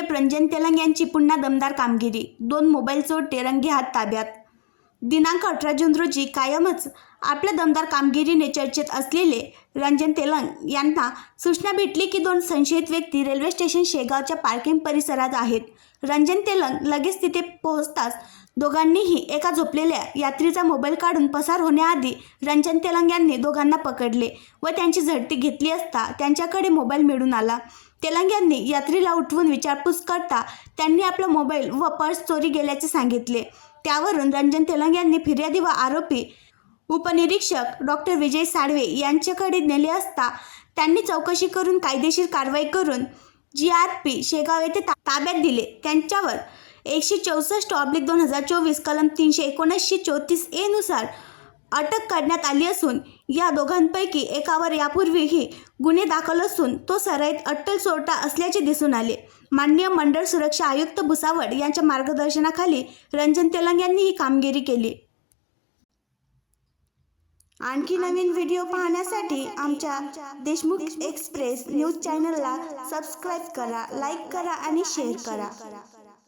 DySP Ranjan Telang यांची पुन्हा दमदार कामगिरी, 2 मोबाईल चोरटे रंगे हात ताब्यात. दिनांक 18 जून रोजी कायमच आपल्या दमदार कामगिरीने चर्चेत असलेले रंजन तेलंग यांना सूचना भेटली की 2 संशयित व्यक्ती रेल्वे स्टेशन शेगावच्या पार्किंग परिसरात आहेत. रंजन तेलंग लगेच तिथे पोहोचताच दोघांनीही एका झोपलेल्या यात्रीचा मोबाईल काढून पसार होण्याआधी रंजन तेलंग यांनी दोघांना पकडले व त्यांची झडती घेतली असता त्यांच्याकडे मोबाईल मिळून आला. तेलंग यांनी यात्रीला उठवून विचारपूस करता त्यांनी आपला मोबाईल व पर्स चोरी गेल्याचे सांगितले. त्यावरून रंजन तेलंग यांनी फिर्यादी व आरोपी उपनिरीक्षक डॉक्टर विजय साळवे यांच्याकडे नेले असता त्यांनी चौकशी करून कायदेशीर कारवाई करून GRP शेगाव येथे ताब्यात दिले. त्यांच्यावर 164/2024 कलम 379-34A नुसार अटक करण्यात आली असून या दोघांपैकी एकावर यापूर्वीही गुन्हे दाखल असून तो सराईत अट्टल चोरटा असल्याचे दिसून आले. माननीय मंडळ सुरक्षा आयुक्त भुसावळ यांच्या मार्गदर्शनाखाली रंजन तेलंग यांनी ही कामगिरी केली. आणखी नवीन व्हिडिओ पाहण्यासाठी आमच्या देशमुख एक्सप्रेस न्यूज चॅनलला सबस्क्राईब करा, लाईक करा आणि शेअर करा.